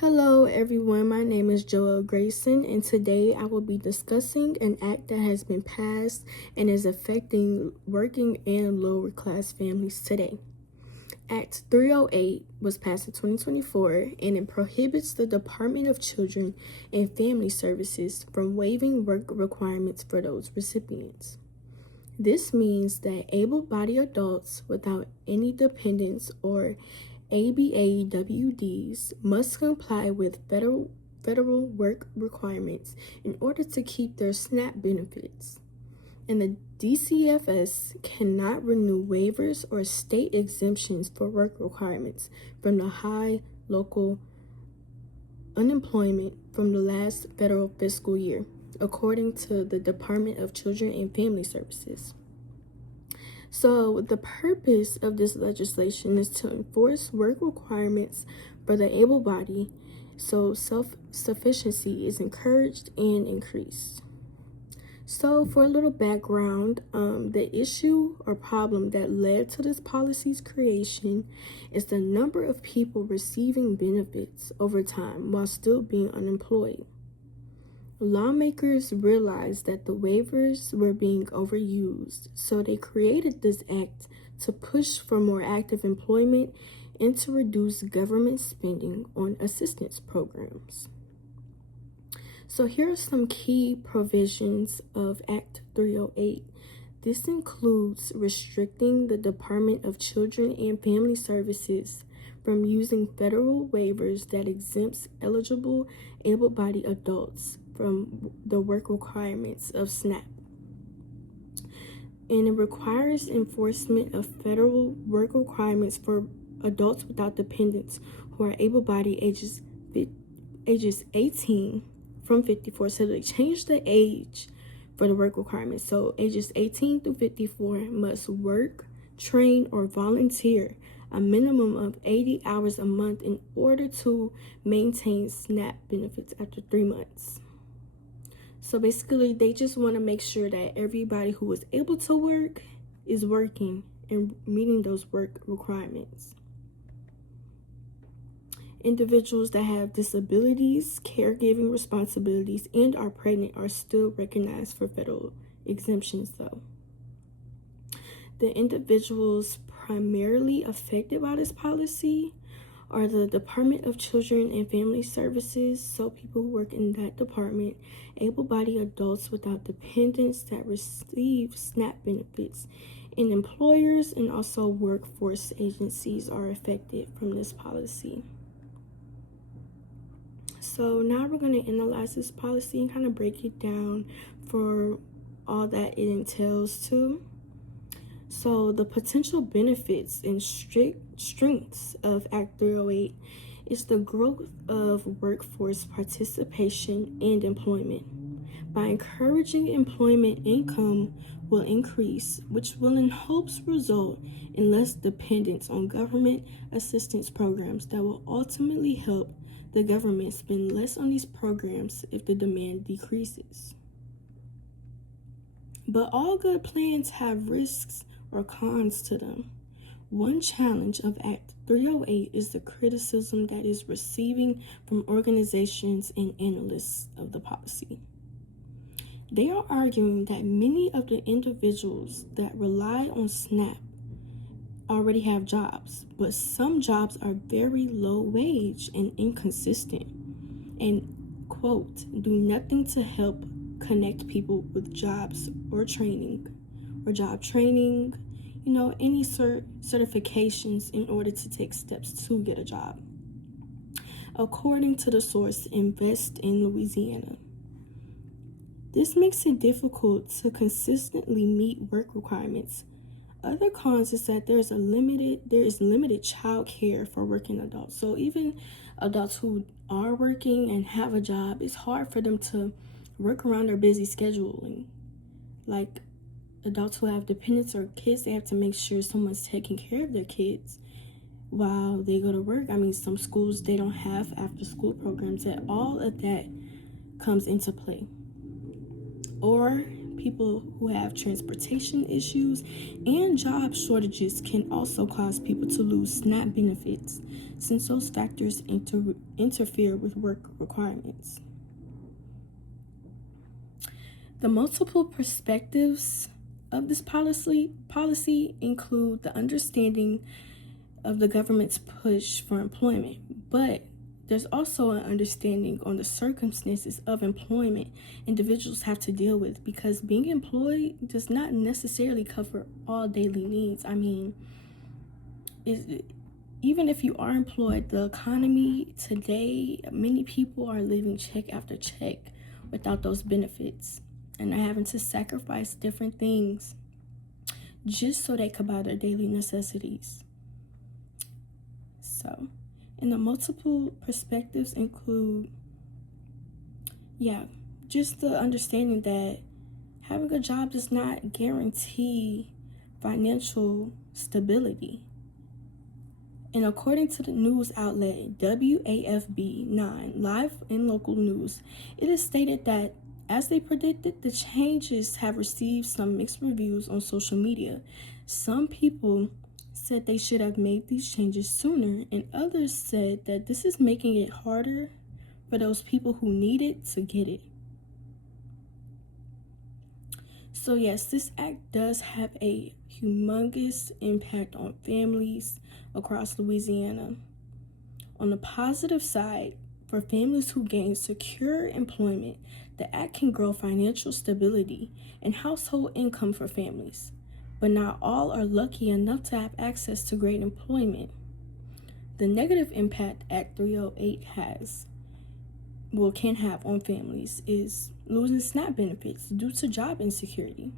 Hello everyone, my name is Joelle Grayson, and today I will be discussing an act that has been passed and is affecting working and lower class families today. Act 308 was passed in 2024 and it prohibits the Department of Children and Family Services from waiving work requirements for those recipients. This means that able-bodied adults without any dependents or ABAWDs must comply with federal work requirements in order to keep their SNAP benefits. And the DCFS cannot renew waivers or state exemptions for work requirements from the high local unemployment from the last federal fiscal year, according to the Department of Children and Family Services. So the purpose of this legislation is to enforce work requirements for the able-bodied, so self-sufficiency is encouraged and increased. So for a little background, the issue or problem that led to this policy's creation is the number of people receiving benefits over time while still being unemployed. Lawmakers realized that the waivers were being overused, so they created this act to push for more active employment and to reduce government spending on assistance programs. So here are some key provisions of Act 308. This includes restricting the Department of Children and Family Services from using federal waivers that exempts eligible able-bodied adults from the work requirements of SNAP. And it requires enforcement of federal work requirements for adults without dependents who are able-bodied ages 18 from 54. So they changed the age for the work requirements. So ages 18 through 54 must work, train, or volunteer a minimum of 80 hours a month in order to maintain SNAP benefits after 3 months. So basically, they just want to make sure that everybody who is able to work is working and meeting those work requirements. Individuals that have disabilities, caregiving responsibilities, and are pregnant are still recognized for federal exemptions, though. The individuals primarily affected by this policy are the Department of Children and Family Services, so people who work in that department, able-bodied adults without dependents that receive SNAP benefits, and employers and also workforce agencies are affected from this policy. So now we're going to analyze this policy and kind of break it down for all that it entails too. So the potential benefits and strengths of Act 308 is the growth of workforce participation and employment. By encouraging employment, income will increase, which will in hopes result in less dependence on government assistance programs that will ultimately help the government spend less on these programs if the demand decreases. But all good plans have risks or cons to them. One challenge of Act 308 is the criticism that is receiving from organizations and analysts of the policy. They are arguing that many of the individuals that rely on SNAP already have jobs, but some jobs are very low wage and inconsistent and, quote, do nothing to help connect people with jobs or training or job training, any certifications in order to take steps to get a job. According to the source Invest in Louisiana, this makes it difficult to consistently meet work requirements. Other cons is that there is limited child care for working adults. So even adults who are working and have a job, it's hard for them to work around their busy scheduling. Like adults who have dependents or kids, they have to make sure someone's taking care of their kids while they go to work. Some schools, they don't have after school programs, and all of that comes into play. Or people who have transportation issues, and job shortages can also cause people to lose SNAP benefits, since those factors interfere with work requirements. The multiple perspectives of this policy include the understanding of the government's push for employment, but there's also an understanding on the circumstances of employment individuals have to deal with, because being employed does not necessarily cover all daily needs. I mean, even if you are employed, the economy today, many people are living check after check without those benefits, and are having to sacrifice different things just so they could buy their daily necessities. So, and the multiple perspectives include, just the understanding that having a job does not guarantee financial stability. And according to the news outlet WAFB 9 Live and Local News, it is stated that, as they predicted, the changes have received some mixed reviews on social media. Some people said they should have made these changes sooner, and others said that this is making it harder for those people who need it to get it. So yes, this act does have a humongous impact on families across Louisiana. On the positive side, for families who gain secure employment, the act can grow financial stability and household income for families. But not all are lucky enough to have access to great employment. The negative impact Act 308 can have on families is losing SNAP benefits due to job insecurity.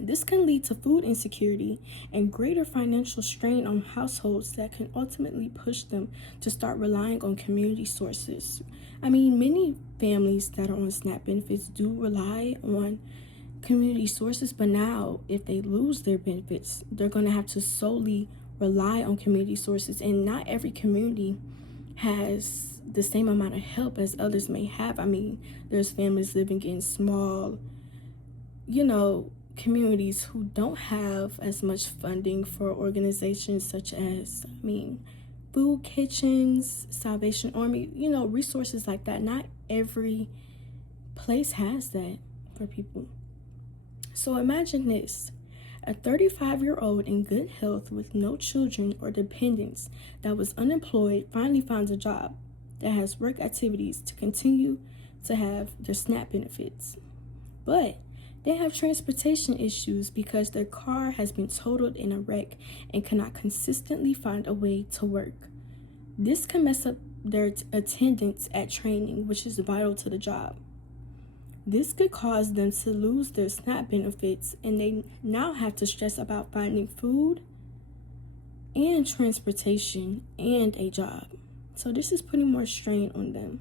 This can lead to food insecurity and greater financial strain on households that can ultimately push them to start relying on community sources. I mean, many families that are on SNAP benefits do rely on community sources, but now if they lose their benefits, they're going to have to solely rely on community sources, and not every community has the same amount of help as others may have. I mean, there's families living in small, communities who don't have as much funding for organizations such as, food kitchens, Salvation Army, resources like that. Not every place has that for people. So imagine this: a 35-year-old in good health with no children or dependents that was unemployed finally finds a job that has work activities to continue to have their SNAP benefits. But they have transportation issues because their car has been totaled in a wreck and cannot consistently find a way to work. This can mess up their attendance at training, which is vital to the job. This could cause them to lose their SNAP benefits, and they now have to stress about finding food and transportation and a job. So this is putting more strain on them.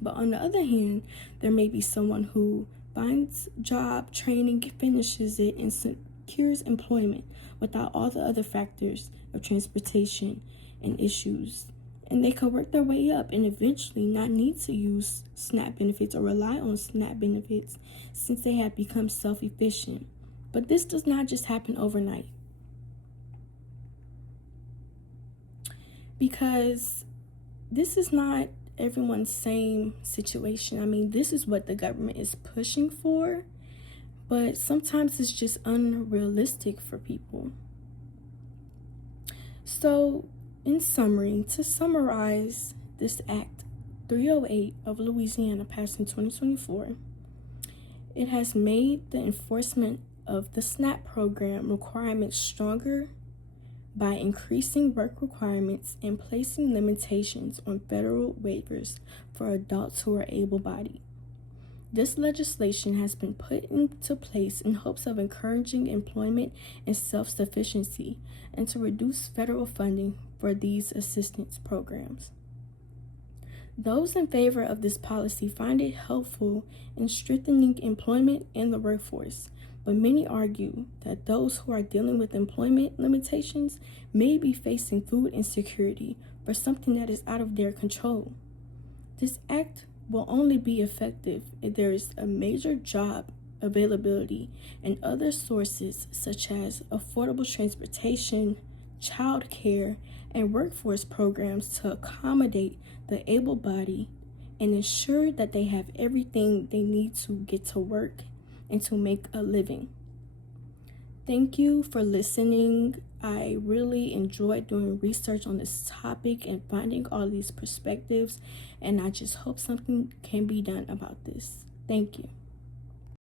But on the other hand, there may be someone who finds job, training, finishes it, and secures employment without all the other factors of transportation and issues. And they could work their way up and eventually not need to use SNAP benefits or rely on SNAP benefits, since they have become self-efficient. But this does not just happen overnight, because this is not everyone's same situation. I mean, this is what the government is pushing for, but sometimes it's just unrealistic for people. So, in summary, to summarize this Act 308 of Louisiana passed in 2024, it has made the enforcement of the SNAP program requirements stronger by increasing work requirements and placing limitations on federal waivers for adults who are able-bodied. This legislation has been put into place in hopes of encouraging employment and self-sufficiency, and to reduce federal funding for these assistance programs. Those in favor of this policy find it helpful in strengthening employment and the workforce, but many argue that those who are dealing with employment limitations may be facing food insecurity for something that is out of their control. This act will only be effective if there is a major job availability, and other sources such as affordable transportation, child care, and workforce programs to accommodate the able-bodied and ensure that they have everything they need to get to work and to make a living. Thank you for listening. I really enjoyed doing research on this topic and finding all these perspectives, and I just hope something can be done about this. Thank you.